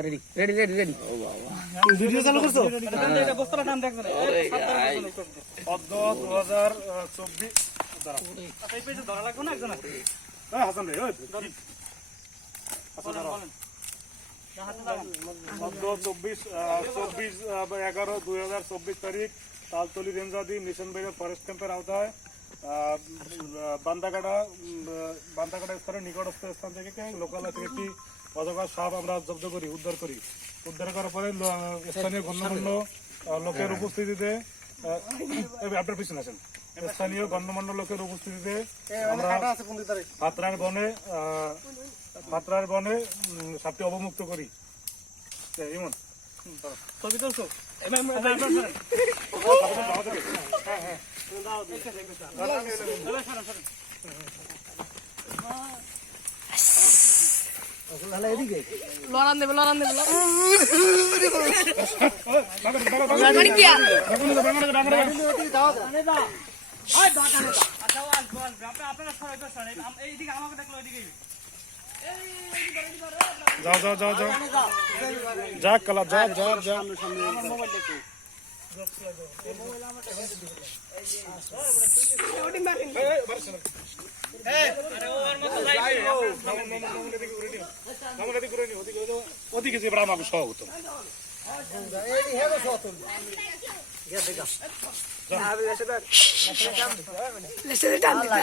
Ready ready ready ready video চালু করছ? এটা বস্তাটা টান দেখছেন পদ্ম দু হাজার চব্বিশ আচ্ছা এই পেজে ধরা লাগবে না একজন হাসান ভাই ওই আচ্ছা চব্বিশ চব্বিশ এগারো দুই হাজার চব্বিশ তারিখ তালতলি রেঞ্জাদি মিশন বাজার ফরেস্ট ক্যাম্পের আওতায় বান্দাকাটা উম, স্থানের নিকটস্থ স্থান থেকে লোকালয় থেকে একটি অজগর সাপ আমরা জব্দ করি উদ্ধার করি। উদ্ধার করার পরে স্থানীয় গণ্যমান্য লোকের উপস্থিতিতে আপনার পিছনে আছেন স্থানীয় গণ্যমান্য লোকের উপস্থিতিতে আমরা পাত্রার বনে আহ, পাত্রার বনে সাপটি অবমুক্ত করি। ইমন। ছবি তুলছো? লড়ান দেবে লড়ান দেবে মানে? আচ্ছা যাও যাও যাও যাও যা কালা যা যা যা ওদিকে যে ব্রাহ্মণ সহ হতো লেসে টান দিতে